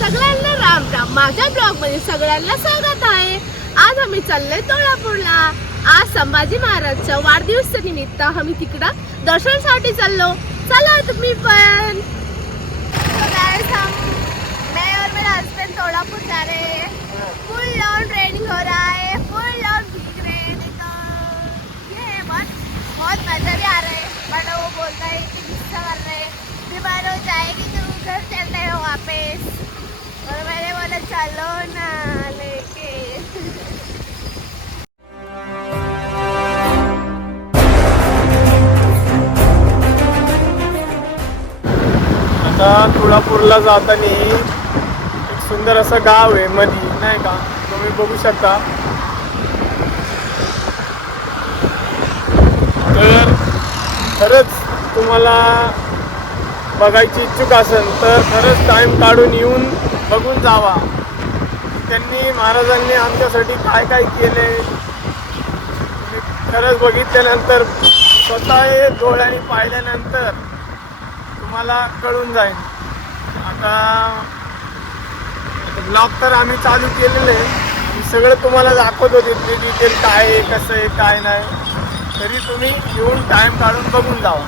सगळ्यांना राम राम. माझ्या ब्लॉग मध्ये सगळ्यांना स्वागत आहे. आज आम्ही चाललोय तुळजापूरला. आज संभाजी महाराजच्या वाढदिवसा निमित्त आम्ही तिकडं दर्शनासाठी चाललो. चला तुम्ही पण. मैं और मेरा हस्बैंड तुळजापुर जा रहे हैं. फुल ऑन ट्रेनिंग हो रहा है, फुल ऑन भीग रहे हैं. ये बहुत मजा भी आ रहा है. बट वो बोलता है कि गुस्सा कर रहे हैं, बीमार हो जाएगी तो घर चलते हैं वापस. और मैंने बोला चलो ना लेके. आता तुळजापूरला जाताना एक सुंदर असं गाव आहे मधी, नाही का, तुम्ही बघू शकता. तर खरंच तुम्हाला बघायची इच्छुक असेल तर खरंच टाईम काढून येऊन बघून जावा. त्यांनी महाराजांनी आमच्यासाठी काय काय केले खरंच बघितल्यानंतर, स्वतः डोळ्यांनी पाहिल्यानंतर तुम्हाला कळून जाईल. आता ब्लॉग तर आम्ही चालू केलेलं आहे, सगळं तुम्हाला दाखवत होते ते डिटेल काय आहे, कसं आहे, काय नाही. तरी तुम्ही येऊन टाईम काढून बघून जावा.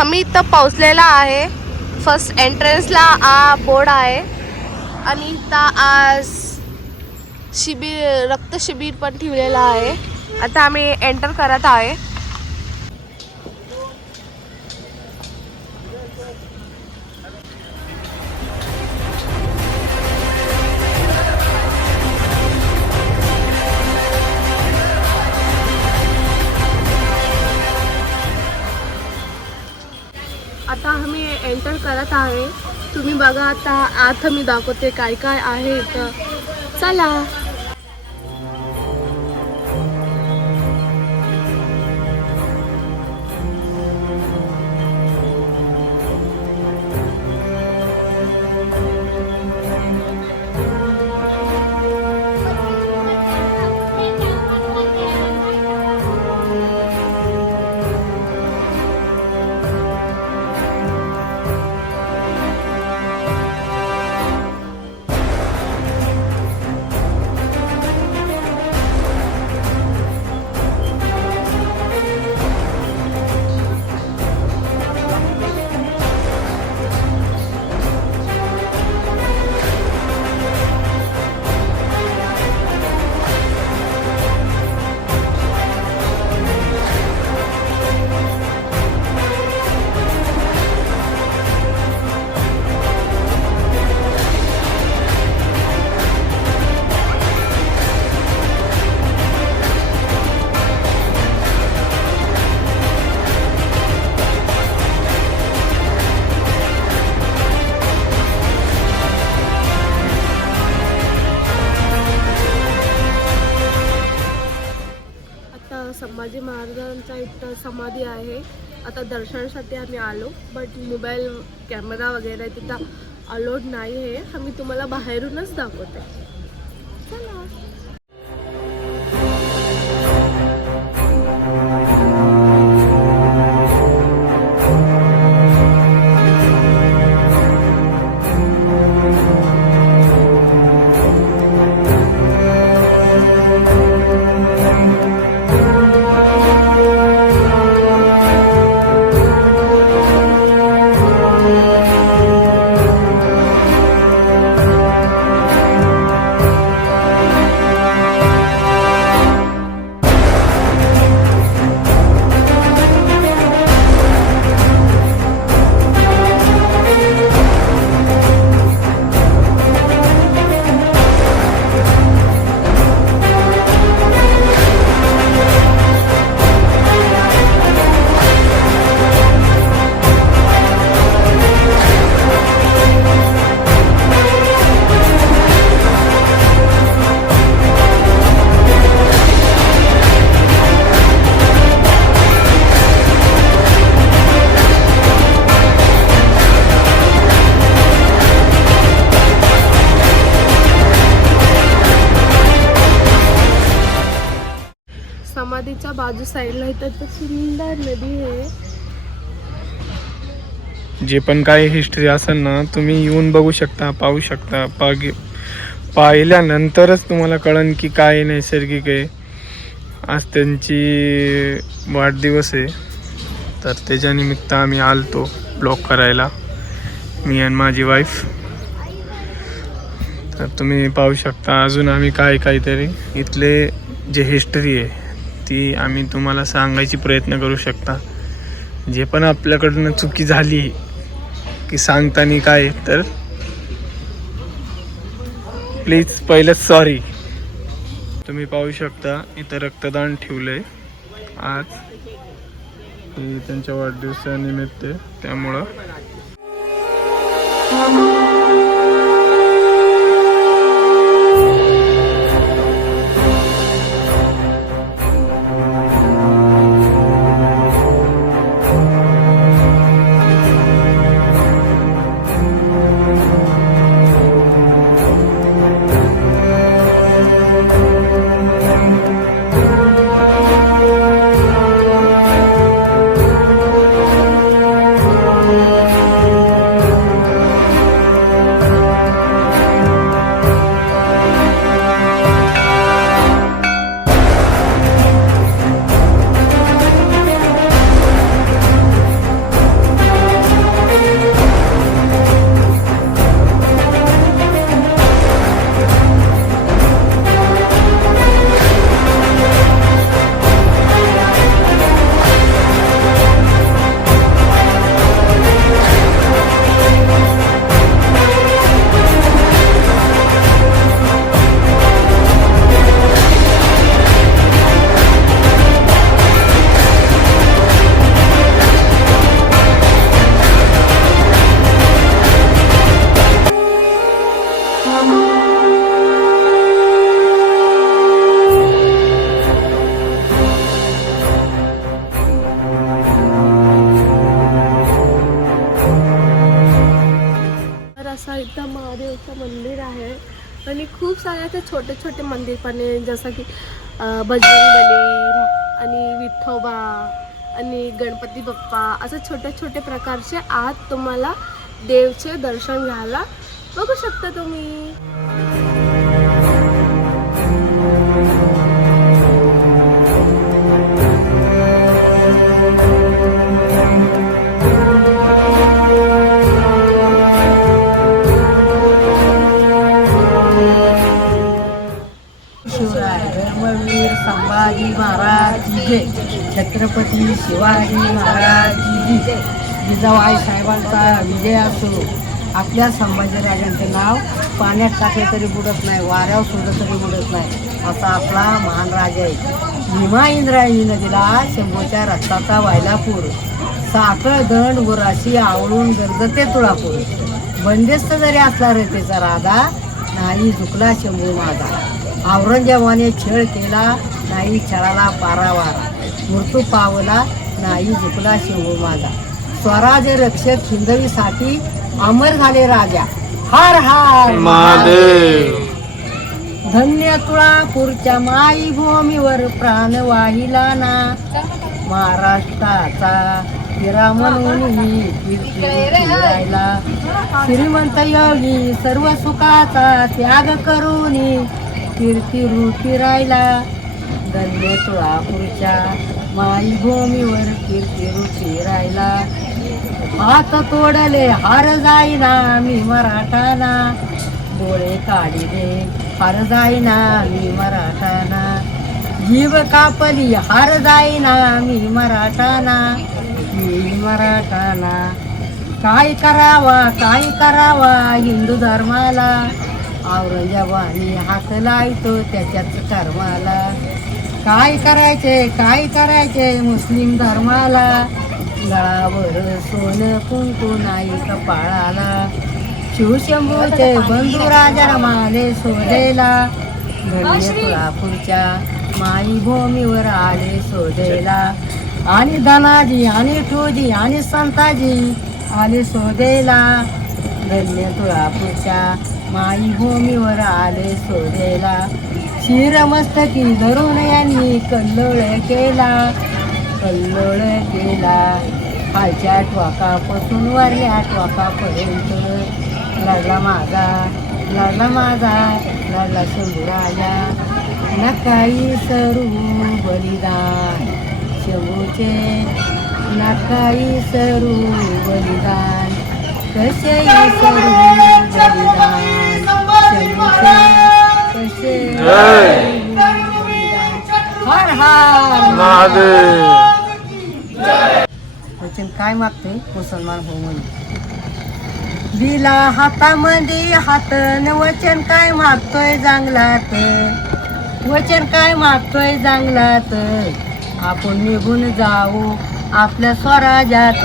आम्ही इथं पोहोचलेला आहे. फर्स्ट एंट्रन्सला बोर्ड आहे आणि इथं आज रक्त शिबिर पण ठेवलेलं आहे. आता आम्ही एंटर करत आहे. आता आम्ही एंटर करत आहे. तुम्ही बघा आता आत मी दाखवते काय काय आहे इथं. चला. संभाजी महाराजांचा इथं समाधी आहे. आता दर्शनासाठी आम्ही आलो, बट मोबाईल कॅमेरा वगैरे तिथं अलाउड नाही आहे. आम्ही तुम्हाला बाहेरूनच दाखवते. चला. समाधीच्या बाजू साईडला इथं सुंदर नदी आहे. जे पण काही हिस्ट्री असेल ना तुम्ही येऊन बघू शकता, पाहू शकता. पाहिल्यानंतरच तुम्हाला कळेल की काय नैसर्गिक आहे. आज त्यांची वाढदिवस आहे, तर त्याच्यानिमित्त आम्ही आलतो ब्लॉग करायला, मी आणि माझी वाईफ. तर तुम्ही पाहू शकता अजून आम्ही काहीतरी इथले जे हिस्ट्री आहे ती आम्ही तुम्हाला सांगायची प्रयत्न करू शकता. जे पण आपल्याकडनं चुकी झाली की सांगताना काय तर प्लीज पहिलं सॉरी. तुम्ही पाहू शकता इथं रक्तदान ठेवलंय आज, ही त्यांच्या वाढदिवसानिमित्त, त्यामुळं असा इथं महादेवचं मंदिर आहे आणि खूप सारे असे छोटे छोटे मंदिर पण आहे, जसं की बजरंगबली आणि विठोबा आणि गणपती बाप्पा, असं छोटे छोटे प्रकारचे आत तुम्हाला देवचे दर्शन घ्यायला बघू शकता तुम्ही. धर्मवीर संभाजी महाराज की जय, छत्रपती शिवाजी महाराज की जय. जिजाबाई साहेबांचा विजय असो. आपल्या संभाजीराजांचे नाव पाण्यात टाकले तरी बुडत नाही, वाऱ्यावर सोडलं तरी बुडत नाही, असा आपला महान राजा आहे. भीमा इंद्रायणी नदीला शंभूच्या रक्ताचा व्हायला पूर, साखळ दंड उराशी आवळून गरजते तुळापूर. बंदिस्त जरी असला रयतेचा राधा, नाही झुकला शंभू माझा. औरंगजेबाने छळ केला, नाही छळाला पारावारा. मृत्यू पावला, नाही झुकला शंभू माझा. स्वराज्य रक्षक हिंदवीसाठी अमर झाले राजा. हर हर महादेव. धन्य तुळापूरच्या माई भूमीवर प्राण वाहिला ना. महाराष्ट्राचा हिरा म्हणून फिरायला. श्रीमंत योगी सर्व सुखाचा त्याग करून कीर्ती राहिला. धन्य तुळापूरच्या माई भूमीवर कीर्ती राहिला. हात तोडले हार जाईना मी मराठाना, डोळे काढिले हार जाईना मी मराठाना. जीव कापली हार जाईना मी मराठाना, मी मराठाना. काय करावा हिंदू धर्माला. औरंगजेबाने हात लावतो त्याच्याच कर्माला. काय करायचे मुस्लिम धर्माला. गळावर सोनं कुंकू नाही कपाळाला. शिवशंभूचे बंधू राजा रमाले शोधेला. धन्य तुळापूरच्या माई भूमीवर आले शोधेला. आणि धनाजी आणि ठोजी आणि संताजी आले शोधेला. धन्य तुळापूरच्या माई भूमीवर आले शोधेला. शिरमस्तकी धरून यांनी कल्लोळ केला. खालच्या टोकापासून वरल्या टोकापर्यंत लढला माझा लढला शंभू राजा नकाई सरू बलिदान शंभूचे नकाई सरू बलिदान कसे सरू बलिदान शंभूचे कसे हर हर महादेव. वचन काय मागते मुसलमान हो म्हणून दिला हातामध्ये हातन वचन काय मागतोय जांगलात वचन काय मागतोय जांगलात आपण निघून जाऊ आपल्या स्वराज्यात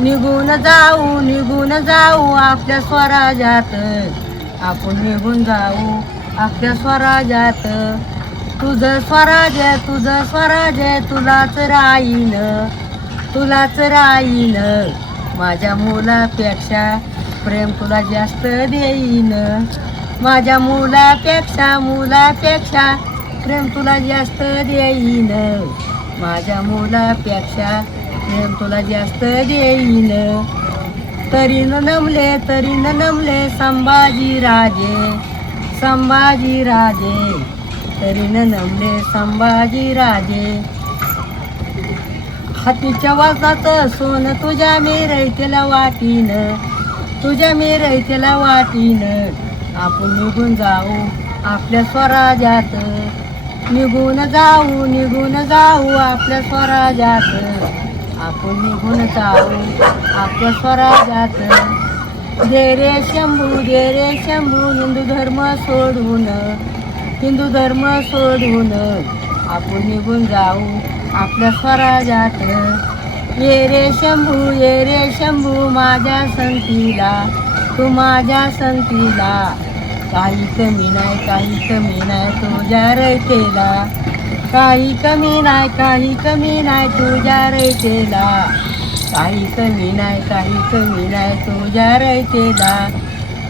निघून जाऊ आपल्या स्वराज्यात आपण निघून जाऊ आपल्या स्वराज्यात तुझं स्वराज्य तुलाच राहीन माझ्या मुलापेक्षा प्रेम तुला जास्त देईन माझ्या मुलापेक्षा प्रेम तुला जास्त देईन माझ्या मुलापेक्षा प्रेम तुला जास्त देईन तरी न नमले संभाजी राजे तरी न नमले संभाजी राजे हातीच्या वाजाचं सोन तुझ्या मेरैतेला वाटीन आपण निघून जाऊ आपल्या स्वराज्यात निघून जाऊ आपल्या स्वराज्यात आपण निघून जाऊ आपल्या स्वराज्यात दे रे शंभू हिंदू धर्म सोडून आपण निघून जाऊ आपल्या स्वराज्यात ये रे शंभू माझ्या संतीला तू माझ्या संतीला काही कमी नाही तुझ्या रयतेला काही कमी नाही तुझ्या रयतेला काही कमी नाही तुझ्या रयतेला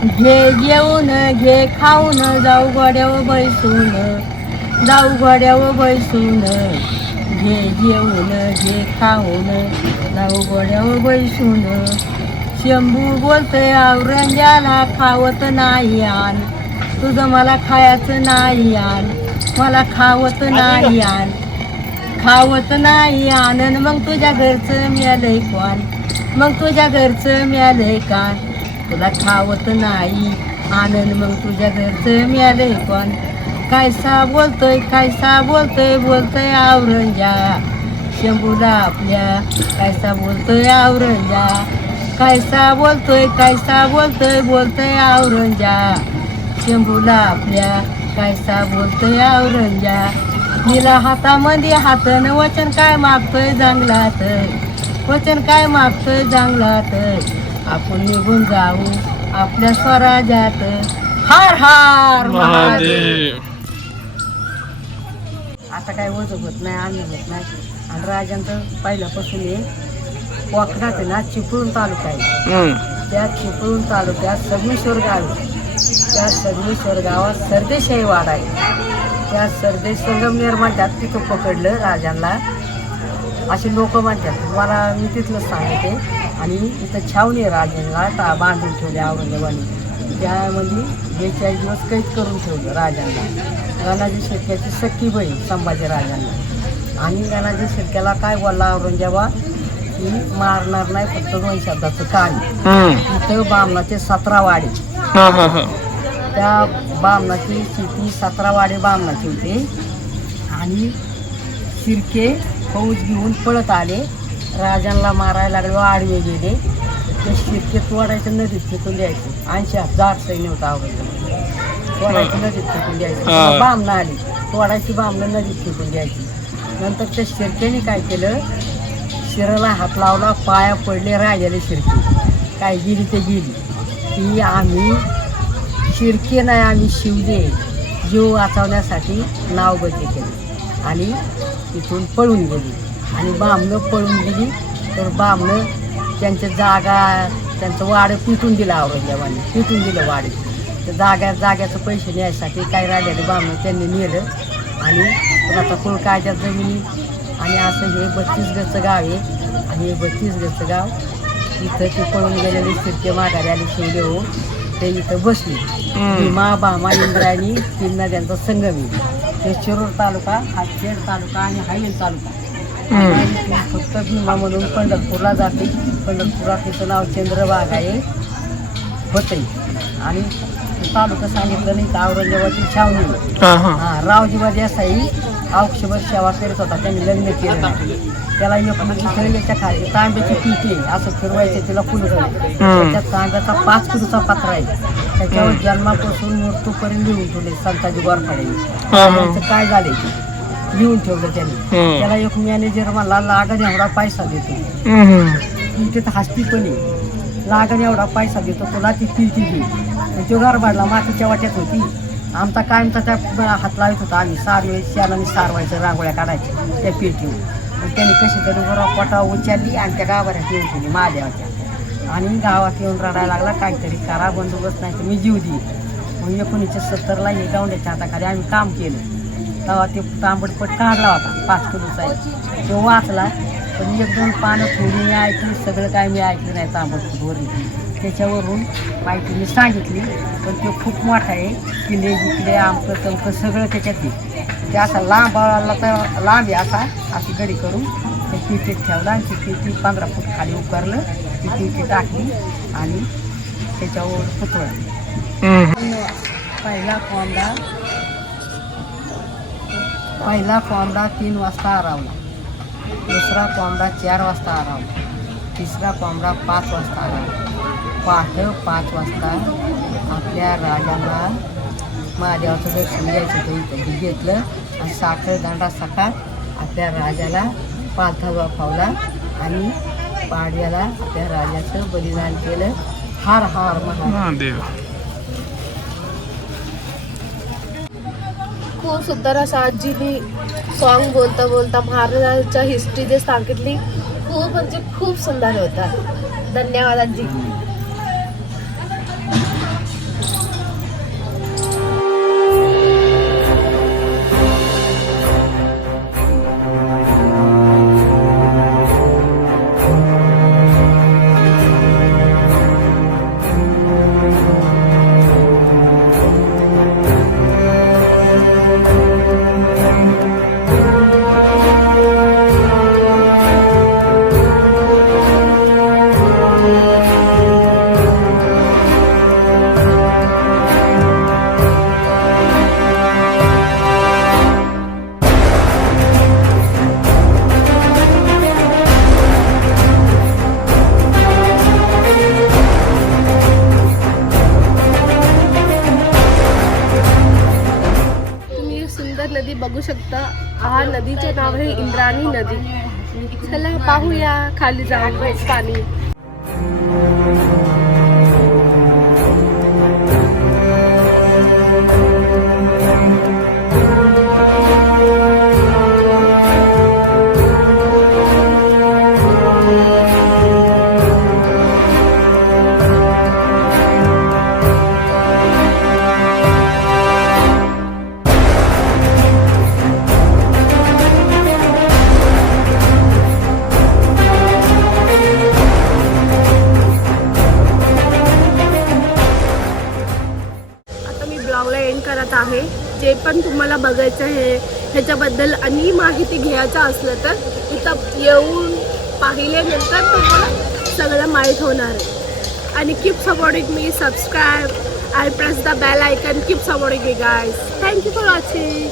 घे जेवून घे खाऊन जाऊ घोड्यावर बैसून घे जेवून घे खाऊन जाऊ घोड्यावर बैसून शंभू बोलतोय औरंग्याला खावत नाही आण तुझं मला खायचं नाही आण मला खावत नाही आण मग तुझ्या घरचं मिळालंय कोण तुला खावत नाही आनंद मग तुझ्या घरचं मिळालंय कोण कायसा बोलतोय औरंग्या शंभूला आपल्या कायसा बोलतोय औरंग्या कायसा बोलतोय औरंग्या शंभूला आपल्या कायसा बोलतोय औरंग्या दिला हातामध्ये हातन वचन काय मागतोय जांगलात आपण निघून जाऊ आपल्या स्वराज्यात हर हर महादेव. आता काय वजन होत नाही अन्न होत नाही आणि राजांचं पहिल्यापासून हे कोकणात आहे ना चिपळूण तालुका आहे त्या चिपळूण तालुक्यात संगमेश्वर गाव त्या संगमेश्वर गावात सरदेशाही वाडा आहे त्या सरदेश संगमनेर म्हणतात तिथं पकडलं राजांना असे लोक म्हणतात मला मी तिथलं सांगते आणि इथं छावणी राजांना बांधून ठेवले औरंगाबादने त्यामध्ये 42 दिवस कैद करून ठेवलं राजांना गणाजी शेटक्याची सख्खी बहीण संभाजी राजांना आणि गणाजी शेटक्याला काय बोलला औरंगाबाद की मारणार नाही फक्त 2 शब्दाचं काम इथं बामणाचे 17 वाडे त्या बामणाची शेती 17 वाडे बामणाची होते आणि शिर्के फौज घेऊन पळत आले राजांना मारायला लागले आडवे गेले ते शिर्के तोडायचं नदीत फेकून द्यायचे 80,000 सैन्य होता तोडायचं नदीत फेकून द्यायचं बामणं आली तोडायची बामणं नदीत फेकून द्यायची नंतर त्या शिर्क्याने काय केलं शिराला हात लावला पाया पडले राजाले शिर्के काय गेली ते गेली ती आम्ही शिर्के नाही आम्ही शिवले जीव वाचवण्यासाठी नावबद्दी केली आणि तिथून पळून गेली आणि बामणं पळून गेली तर बामणं त्यांच्या त्यांचं वाडं पिटून दिलं औरंगाबादने पिटून दिलं वाडे तर जाग्याचं पैसे न्यायसाठी काय राहिलेलं बामणं त्यांनी नेलं आणि आता कुळ कायद्यात जमिनी आणि असं हे 32 गजचं गाव आहे आणि 32 घरचं गाव. इथं ते पळून गेलेले शिरके माघारी आले शिवले हो, ते इथं बसले. भीमा बामा इंद्रायणी 3 नद्यांचा संगम आहे. ते शिरूर तालुका, हा खेड तालुका आणि हायवेल तालुका. आणि ती फक्त भीमा म्हणून पंढरपूरला जाते. पंढरपुरात तिचं नाव चंद्रभागा आहे होते. आणि तालुका सांगितलं नाही तर औरंगाबादची छावणी. रावजीबा देसाई औक्षभर सेवा करत होता, त्यांनी लग्न केलं नाही. त्याला याच्या खाली तांब्याची पिठी असं फिरवायचं, तिला फुलवलं. त्याच्या तांब्याचा 5 किलोचा पत्रा आहे. त्याच्यावर जन्मापासून मृत्यूपर्यंत लिहून ठेवले संताजी गोरफाडे. त्यांचं काय झाले लिहून ठेवलं त्यांनी. त्याला एक मॅनेजर मला लागण एवढा पैसा देतो, तिथं हस्ती पण आहे, लागण एवढा पैसा देतो तुला, ती पिठी दे. तो गारबाडला मातीच्या वाट्यात होती. आमचा कायमचा त्या हात लावत होता. आम्ही शालाने सारवायचं, रांगोळ्या काढायच्या त्या पिठीवर. त्यांनी कशी तरी बरोबर पोटा उचलली आणि त्या गाभाऱ्यात येऊन ठेवली महादेवाच्या. आणि गावात येऊन रडायला लागला, काहीतरी करा बंदोबस्त, नाही तर मी जीव देईन. मग 1970ला हे गावड्याच्या हाताखाली आम्ही काम केलं. तेव्हा ते तांबडपट काढला होता 5 किलोचा आहे. तो वाचला, पण 1-2 पानं थोडी मी ऐकली, सगळं काय मी ऐकलं नाही तांबडपटवरली. त्याच्यावरून माहिती मी सांगितली, पण तो खूप मोठा आहे. किल्ले जिंकले आमचं तमकं सगळं त्याच्यात आहे. ते असा लांब आला तर लांब आहे अशी गडी करून ते पिठीत ठेवला. आणि ती पिठी 15 फूट खाली उकारलं, ती पिठी टाकली आणि त्याच्यावर पुतळली. पहिला कोंबडा 3 वाजता आरावला, दुसरा कोंबडा 4 वाजता आरावला, तिसरा कोंबडा 5 वाजता आरावला. पहाटे 5 वाजता आपल्या राजाला महादेवाचं दर्शन घ्यायचं होतं. इथं घेतलं आणि साखरदांडा सकाळ आपल्या राजाला पालथा वाफावला आणि पाडव्याला आपल्या राजाचं बलिदान केलं. हार हार महादेव. खूप सुंदर असं आजीने सॉन्ग बोलता बोलता महाराजांच्या हिस्ट्री जे सांगितली, खूप म्हणजे खूप सुंदर होता. धन्यवाद आजी. नदी बघू शकता. हा नदीचे नाव आहे इंद्रायणी नदी. चला पाहूया खाली जाऊन पाणी. करत आहे. जे पण तुम्हाला बघायचं आहे ह्याच्याबद्दल आणि माहिती घ्यायचं असलं तर इथं येऊन पाहिल्यानंतर तुम्हाला सगळं माहीत होणार आहे. आणि keep supporting me, subscribe and press the bell icon. Keep supporting me guys. Thank you for watching.